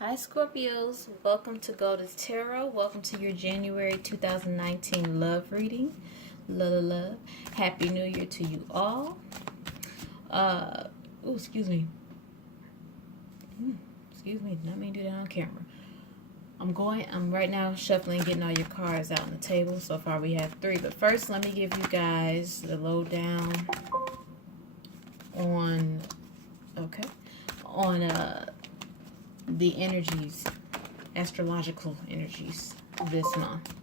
Hi Scorpios, welcome to Goldess Tarot. Welcome to your January 2019 love reading. Love. Happy New Year to you all. Excuse me. Excuse me, did not mean to do that on camera. I'm right now shuffling, getting all your cards out on the table. So far we have 3, but first let me give you guys the lowdown on, the energies, astrological energies this month.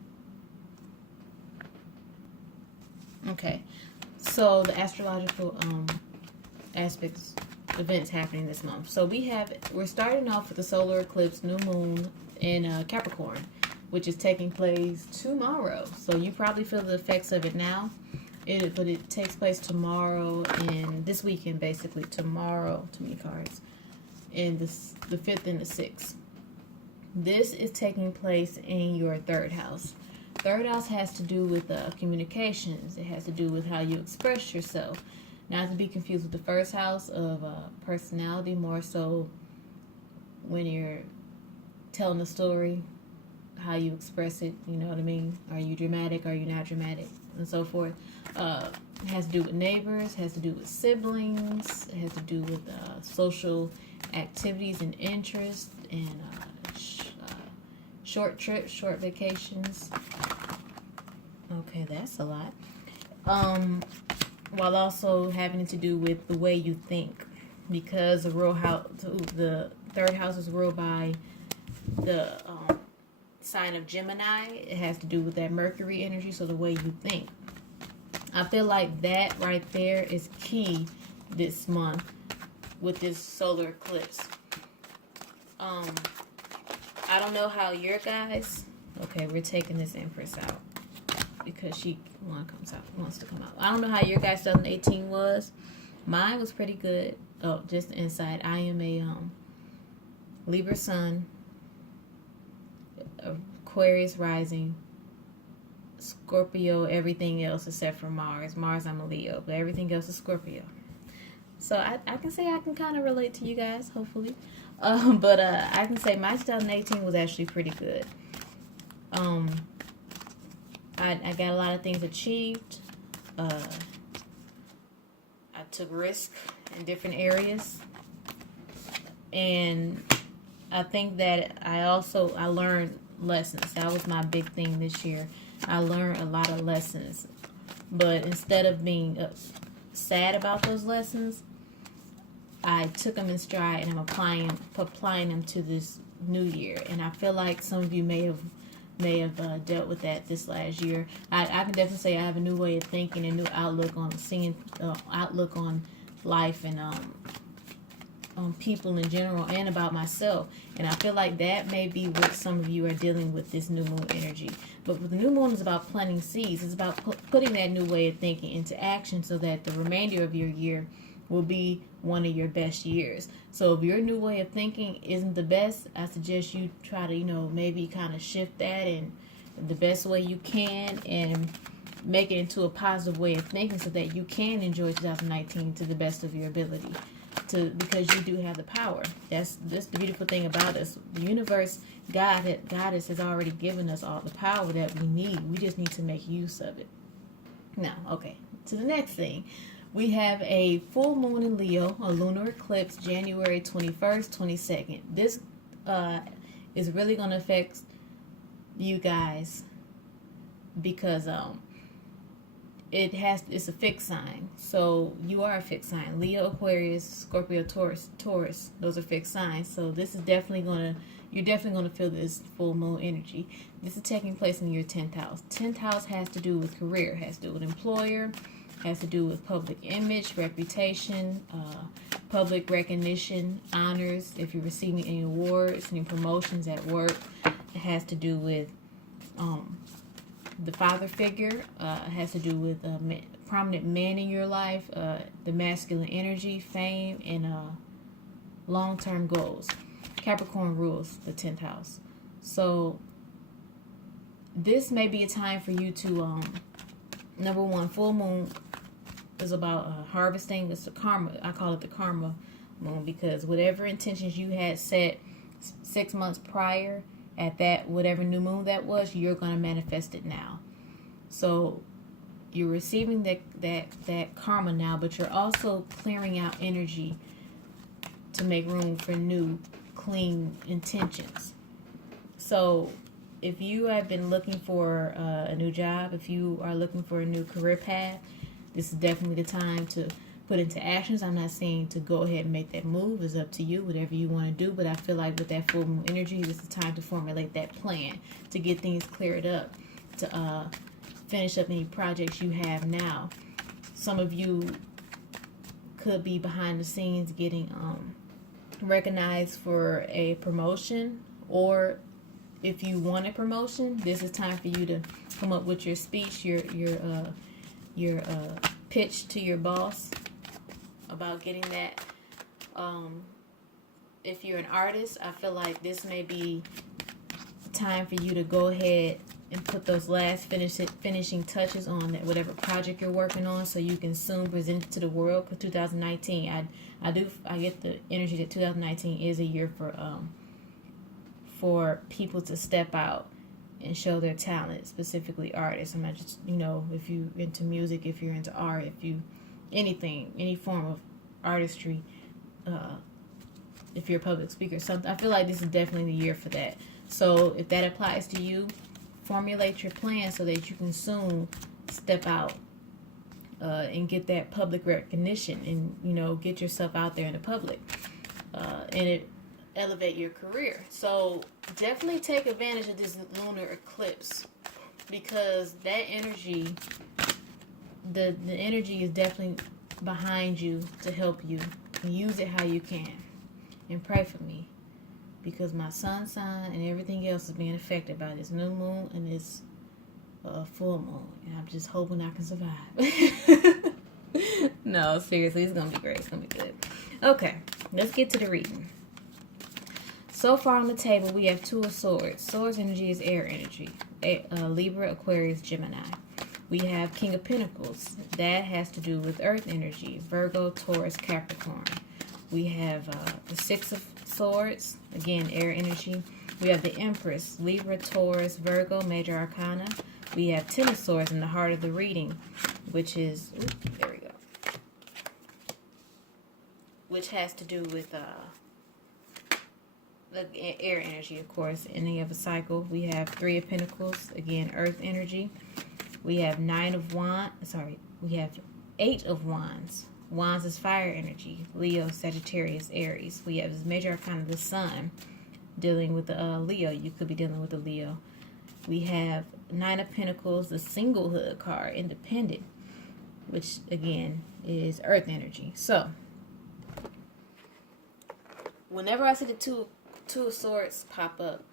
Okay, so the astrological aspects, events happening this month. So we're starting off with the solar eclipse, new moon in Capricorn, which is taking place tomorrow. So you probably feel the effects of it now. But it takes place tomorrow and this weekend, basically. Tomorrow, too many cards. In the 5th and the 6th. This is taking place in your 3rd house. 3rd house has to do with communications. It has to do with how you express yourself. Not to be confused with the 1st house of personality, more so when you're telling a story, how you express it, you know what I mean? Are you dramatic? Are you not dramatic? And so forth. It has to do with neighbors, has to do with siblings, it has to do with social activities and interests, and short trips, short vacations. Okay, that's a lot. While also having to do with the way you think, because the 3rd house is ruled by the sign of Gemini. It has to do with that Mercury energy, so the way you think. I feel like that right there is key this month with this solar eclipse. I don't know how your guys. Okay, we're taking this Empress out because she wants to come out. I don't know how your guys' 2018 was. Mine was pretty good. Oh, just inside. I am a Libra Sun, Aquarius rising, Scorpio, everything else except for Mars. Mars, I'm a Leo, but everything else is Scorpio. So I can say I can kind of relate to you guys, hopefully. But I can say my 2018 was actually pretty good. I got a lot of things achieved. I took risks in different areas. And I think that I learned lessons. That was my big thing this year. I learned a lot of lessons. But instead of being sad about those lessons, I took them in stride and I'm applying them to this new year. And I feel like some of you may have dealt with that this last year. I can definitely say I have a new way of thinking, a new outlook on outlook on life and on people in general and about myself. And I feel like that may be what some of you are dealing with, this new moon energy. But with the new moon is about planting seeds. It's about putting that new way of thinking into action so that the remainder of your year will be one of your best years. So if your new way of thinking isn't the best, I suggest you try to, maybe kind of shift that in the best way you can and make it into a positive way of thinking so that you can enjoy 2019 to the best of your ability. Because you do have the power. That's the beautiful thing about us. The universe, Goddess has already given us all the power that we need. We just need to make use of it. Now, okay, to the next thing. We have a full moon in Leo, a lunar eclipse, January 21st, 22nd. This is really going to affect you guys because it's a fixed sign. So you are a fixed sign. Leo, Aquarius, Scorpio, Taurus. Those are fixed signs. So this is you're definitely going to feel this full moon energy. This is taking place in your 10th house. 10th house has to do with career, has to do with employer, has to do with public image, reputation, public recognition, honors, if you're receiving any awards, any promotions at work. It has to do with the father figure. It has to do with prominent men in your life, the masculine energy, fame, and long-term goals. Capricorn rules the 10th house. So this may be a time for you to, number one, full moon is about harvesting. It's the karma. I call it the karma moon because whatever intentions you had set 6 months prior at that whatever new moon that was, you're going to manifest it now. So you're receiving that karma now, but you're also clearing out energy to make room for new, clean intentions. So if you have been looking for a new job, if you are looking for a new career path, this is definitely the time to put into actions. I'm not saying to go ahead and make that move. It's up to you, whatever you want to do. But I feel like with that full moon energy, this is time to formulate that plan, to get things cleared up, to finish up any projects you have now. Some of you could be behind the scenes getting recognized for a promotion, or if you want a promotion, this is time for you to come up with your speech, your pitch to your boss about getting that. If you're an artist, I feel like this may be time for you to go ahead and put those last finishing touches on that whatever project you're working on, so you can soon present it to the world. Because 2019, I get the energy that 2019 is a year for people to step out and show their talent, specifically artists. I'm not just, if you're into music, if you're into art, if you anything, any form of artistry, if you're a public speaker, something. I feel like this is definitely the year for that. So if that applies to you, formulate your plan so that you can soon step out and get that public recognition, and get yourself out there in the public, and elevate your career. So definitely take advantage of this lunar eclipse, because that energy, the energy is definitely behind you to help you. Use it how you can, and pray for me, because my sun sign and everything else is being affected by this new moon and this full moon, and I'm just hoping I can survive. No, seriously, it's gonna be great. It's gonna be good. Okay, let's get to the reading. So far on the table, we have Two of Swords. Swords energy is air energy. Libra, Aquarius, Gemini. We have King of Pentacles. That has to do with earth energy. Virgo, Taurus, Capricorn. We have the Six of Swords. Again, air energy. We have the Empress. Libra, Taurus, Virgo, Major Arcana. We have Ten of Swords in the heart of the reading, which is... there we go. Which has to do with... the air energy, of course. Ending of a cycle. We have Three of Pentacles, again, earth energy. We have we have Eight of Wands. Wands is fire energy. Leo, Sagittarius, Aries. We have this major arcana of the sun, dealing with the Leo. You could be dealing with a Leo. We have Nine of Pentacles, the singlehood card, independent, which again is earth energy. So whenever I see the Two of Swords pop up,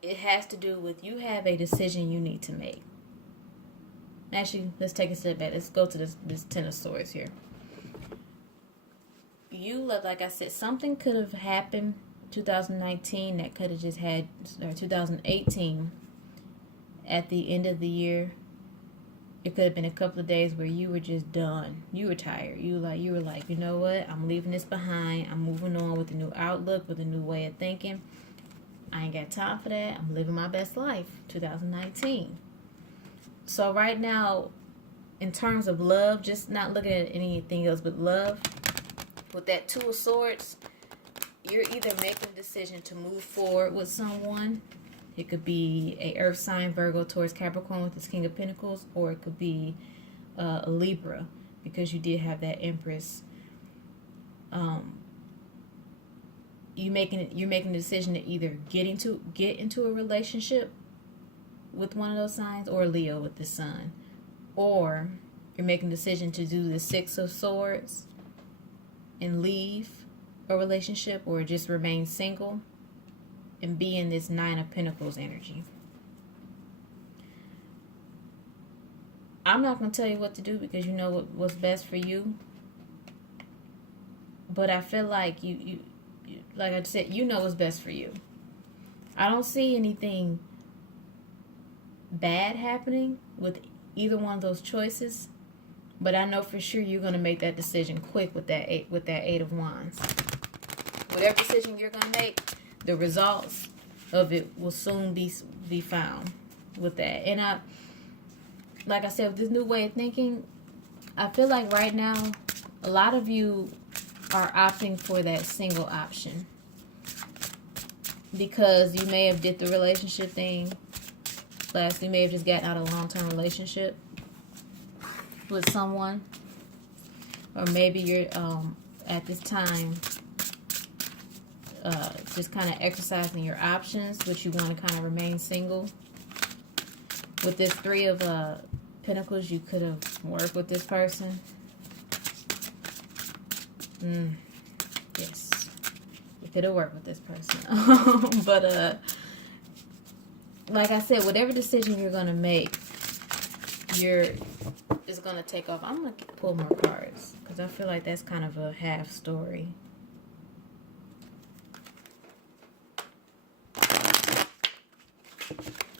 it has to do with you have a decision you need to make. Actually, let's take a step back. Let's go to this Ten of Swords here. You look, like I said, something could have happened 2019 that could have just had, or 2018 at the end of the year. It could have been a couple of days where you were just done. You were tired. You were like, you know what? I'm leaving this behind. I'm moving on with a new outlook, with a new way of thinking. I ain't got time for that. I'm living my best life. 2019. So right now, in terms of love, just not looking at anything else but love, with that Two of Swords, you're either making a decision to move forward with someone. It could be a earth sign, Virgo, Taurus, Capricorn with this King of Pentacles, or it could be a Libra, because you did have that Empress. You're making a decision to either get into a relationship with one of those signs, or Leo with the Sun, or you're making a decision to do the Six of Swords and leave a relationship, or just remain single and be in this Nine of Pentacles energy. I'm not going to tell you what to do, because you know what's best for you. But I feel like you like I said, you know what's best for you. I don't see anything bad happening with either one of those choices, but I know for sure you're going to make that decision quick with that Eight of Wands. Whatever decision you're going to make, the results of it will soon be found with that. And like I said, with this new way of thinking, I feel like right now, a lot of you are opting for that single option. Because you may have did the relationship thing. Last, you may have just gotten out of a long-term relationship with someone. Or maybe you're at this time just kind of exercising your options, but you want to kind of remain single. With this 3 of Pentacles, you could have worked with this person. Yes, you could have worked with this person. But like I said, whatever decision you're gonna make, it's gonna take off. I'm gonna pull more cards because I feel like that's kind of a half story.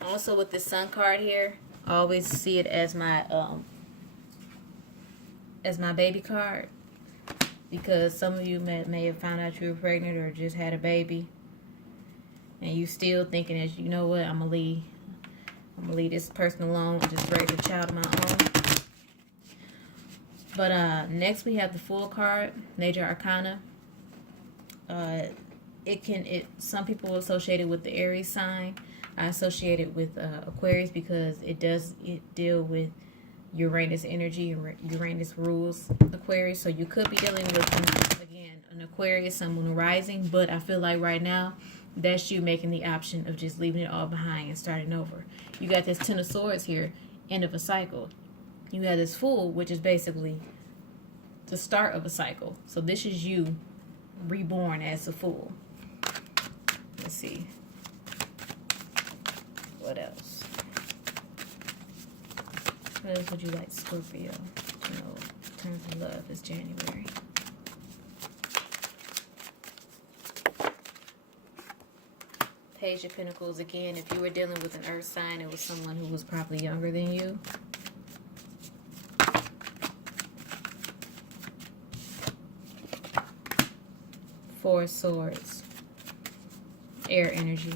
Also, with the Sun card here, I always see it as my baby card, because some of you may have found out you were pregnant or just had a baby, and you still thinking, as you know what, I'm gonna leave this person alone and just raise a child of my own. But next we have the Fool card, Major Arcana. Some people associate it with the Aries sign. I associate it with Aquarius because it deal with Uranus energy. Uranus rules Aquarius, so you could be dealing with, again, an Aquarius, someone rising. But I feel like right now, that's you making the option of just leaving it all behind and starting over. You got this 10 of Swords here, end of a cycle. You have this Fool, which is basically the start of a cycle. So this is you reborn as a Fool. Let's see. What else? What else would you like, Scorpio, to know in terms of love this January? Page of Pentacles. Again, if you were dealing with an earth sign, it was someone who was probably younger than you. Four of Swords. Air energy.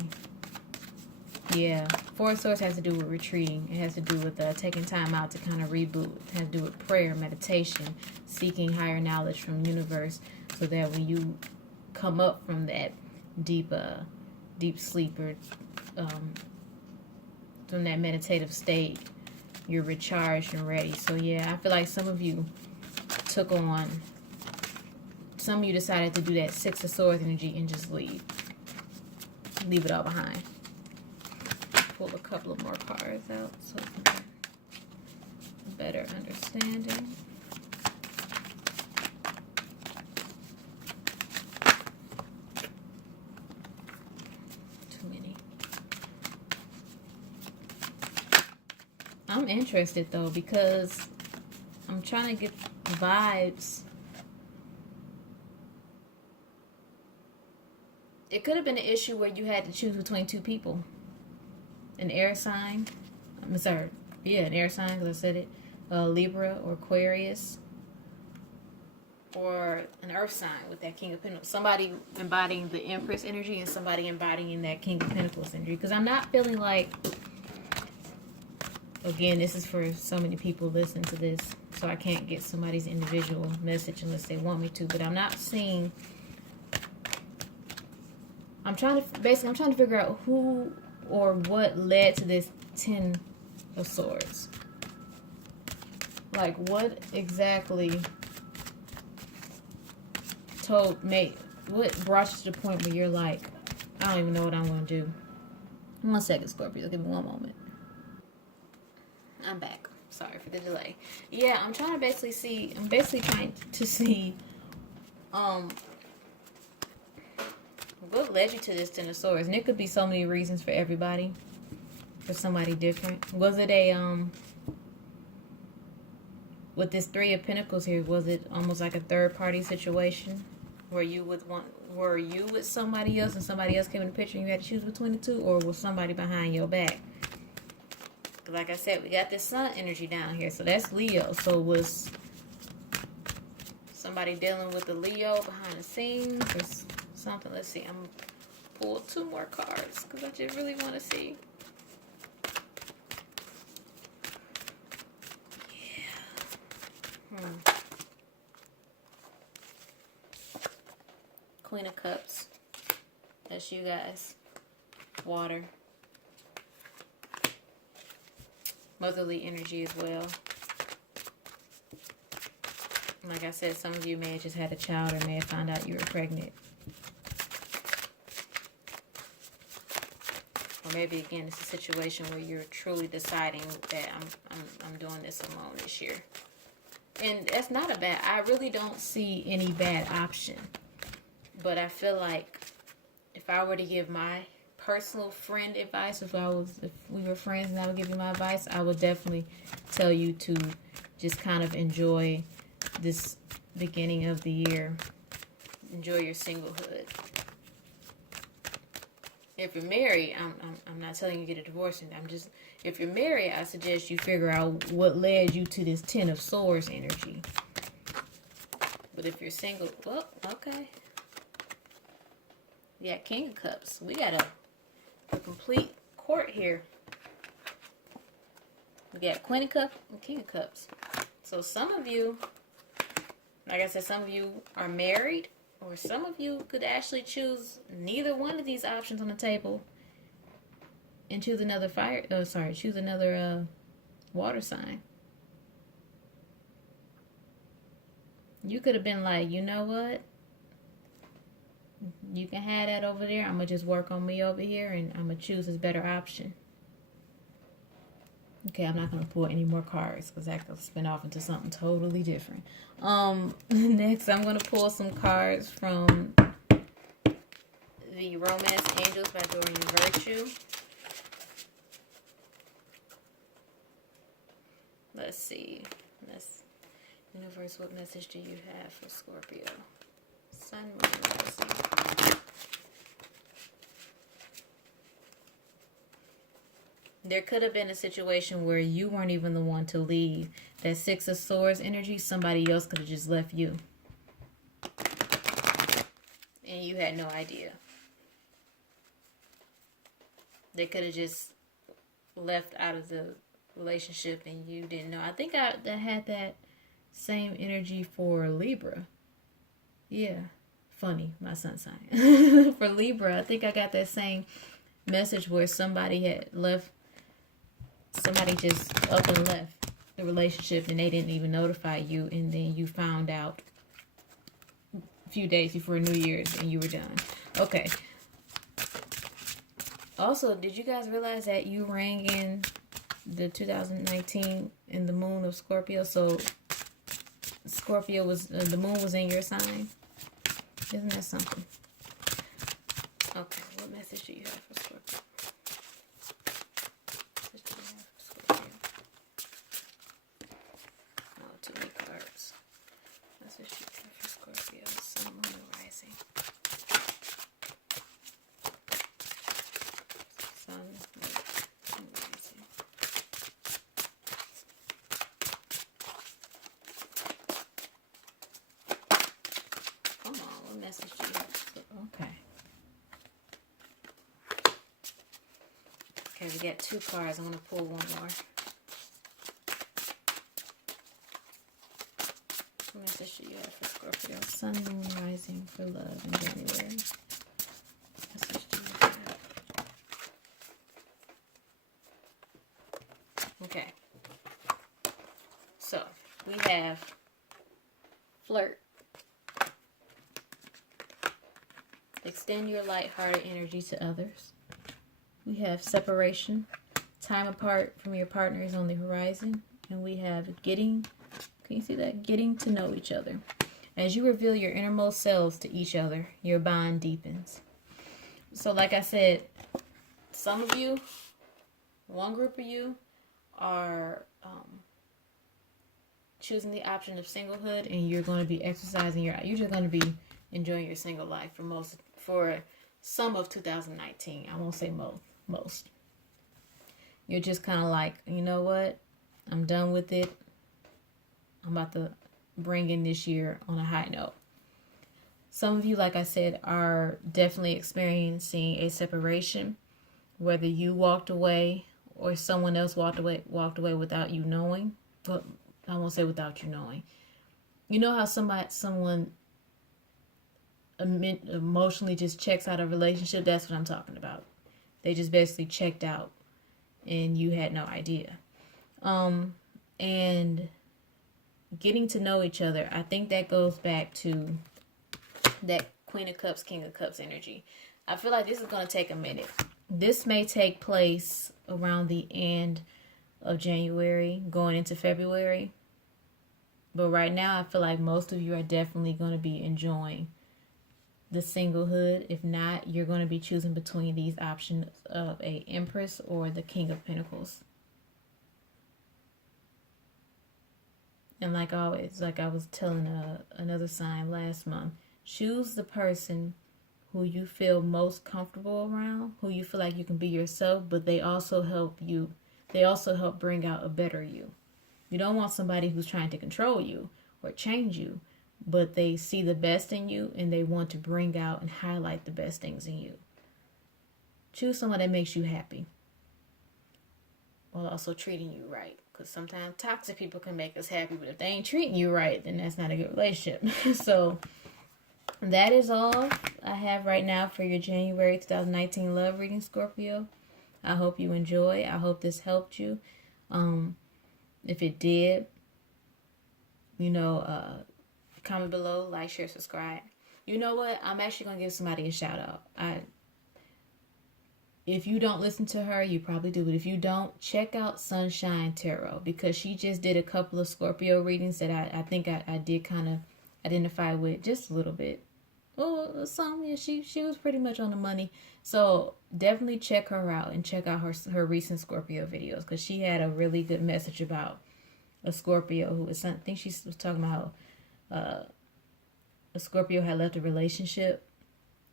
Yeah, Four of Swords has to do with retreating. It has to do with taking time out to kind of reboot. It has to do with prayer, meditation, seeking higher knowledge from the universe, so that when you come up from that deep sleep or from that meditative state, you're recharged and ready. So yeah, I feel like some of you decided to do that 6 of Swords energy and just leave it all behind. Pull a couple of more cards out so we can get a better understanding. Too many. I'm interested though, because I'm trying to get vibes. It could have been an issue where you had to choose between 2 people. An air sign. I'm sorry. Yeah, an air sign, because I said it. Libra or Aquarius. Or an earth sign with that King of Pentacles. Somebody embodying the Empress energy and somebody embodying that King of Pentacles energy. Because I'm not feeling like... Again, this is for so many people listening to this. So I can't get somebody's individual message unless they want me to. But I'm not seeing... I'm trying to figure out who or what led to this 10 of Swords. Like, what exactly what brought you to the point where you're like, I don't even know what I'm going to do. 1 second, Scorpio. Give me 1 moment. I'm back. Sorry for the delay. Yeah, I'm trying to basically trying to see, what led you to this 10 of Swords? And it could be so many reasons for everybody. For somebody different. Was it with this 3 of Pentacles here, was it almost like a third party situation? Were you with somebody else and somebody else came in the picture and you had to choose between the 2? Or was somebody behind your back? Like I said, we got this Sun energy down here. So that's Leo. So was somebody dealing with the Leo behind the scenes? Or something. Let's see. I'm going to pull 2 more cards because I just really want to see. Yeah. Queen of Cups. That's you guys. Water. Motherly energy as well. Like I said, some of you may have just had a child or may have found out you were pregnant. Or maybe again, it's a situation where you're truly deciding that I'm doing this alone this year. And that's not a bad, I really don't see any bad option. But I feel like if I were to give my personal friend advice, if we were friends and I would give you my advice, I would definitely tell you to just kind of enjoy this beginning of the year. Enjoy your singlehood. If you're married, I'm not telling you to get a divorce. If you're married, I suggest you figure out what led you to this 10 of Swords energy. But if you're single, well, okay. Yeah, King of Cups. We got a complete court here. We got Queen of Cups and King of Cups. So some of you, like I said, some of you are married, or some of you could actually choose neither one of these options on the table and choose another choose another water sign. You could have been like, you know what? You can have that over there. I'm going to just work on me over here, and I'm going to choose this better option. Okay, I'm not going to pull any more cards because that could spin off into something totally different. Next, I'm going to pull some cards from the Romance Angels by Dorian Virtue. Let's see. Universe, what message do you have for Scorpio? Sun, Moon, Rising. There could have been a situation where you weren't even the one to leave. That 6 of Swords energy, somebody else could have just left you. And you had no idea. They could have just left out of the relationship and you didn't know. I think I had that same energy for Libra. Yeah. Funny, my sun sign. For Libra, I think I got that same message where somebody had left. Somebody just up and left the relationship and they didn't even notify you, and then you found out a few days before New Year's and you were done. Okay. Also, did you guys realize that you rang in the 2019 in the moon of Scorpio? So Scorpio was, the moon was in your sign. Isn't that something? Okay, what message do you have for Scorpio? Oh, too many cards. Message do you have for Scorpio? Sun, Moon, and Rising. Sun, Moon, and Rising. Come on, what message do you have? Okay. Okay, we got 2 cards. I'm going to pull one more. What message do you have for Scorpio? Sun, Moon, Rising for love in January. What message do you have? Okay. So, we have flirt. Extend your lighthearted energy to others. We have separation. Time apart from your partner is on the horizon. And we have getting, can you see that? Getting to know each other. As you reveal your innermost selves to each other, your bond deepens. So like I said, some of you, one group of you are choosing the option of singlehood, and you're going to be exercising you're just going to be enjoying your single life for some of 2019. I won't say most. You're just kind of like, you know what? I'm done with it. I'm about to bring in this year on a high note. Some of you, like I said, are definitely experiencing a separation, whether you walked away or someone else walked away without you knowing. But I won't say without you knowing. You know how someone emotionally just checks out a relationship? That's what I'm talking about. They just basically checked out and you had no idea. And getting to know each other, I think that goes back to that Queen of Cups, King of Cups energy. I feel like this is going to take a minute. This may take place around the end of January, going into February. But right now, I feel like most of you are definitely going to be enjoying the singlehood. If not, you're going to be choosing between these options of a Empress or the King of Pentacles. And like always, like I was telling another sign last month, choose the person who you feel most comfortable around, who you feel like you can be yourself, but they also help you. They also help bring out a better you. You don't want somebody who's trying to control you or change you, but they see the best in you and they want to bring out and highlight the best things in you. Choose someone that makes you happy while also treating you right. Because sometimes toxic people can make us happy, but if they ain't treating you right, then that's not a good relationship. So that is all I have right now for your January 2019 love reading, Scorpio. I hope you enjoy. I hope this helped you. If it did, comment below, like, share, subscribe. You know what? I'm actually going to give somebody a shout out. If you don't listen to her, you probably do. But if you don't, check out Sunshine Tarot, because she just did a couple of Scorpio readings that I think I did kind of identify with just a little bit. Oh, some, yeah, she was pretty much on the money. So definitely check her out and check out her recent Scorpio videos, because she had a really good message about a Scorpio who was, I think she was talking about a Scorpio had left a relationship,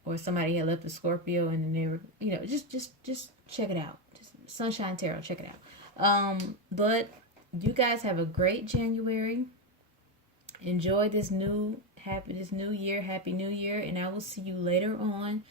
or somebody had left a Scorpio, and then they were, just check it out. Just Sunshine Tarot, check it out. But you guys have a great January. Enjoy this new year. Happy New Year. And I will see you later on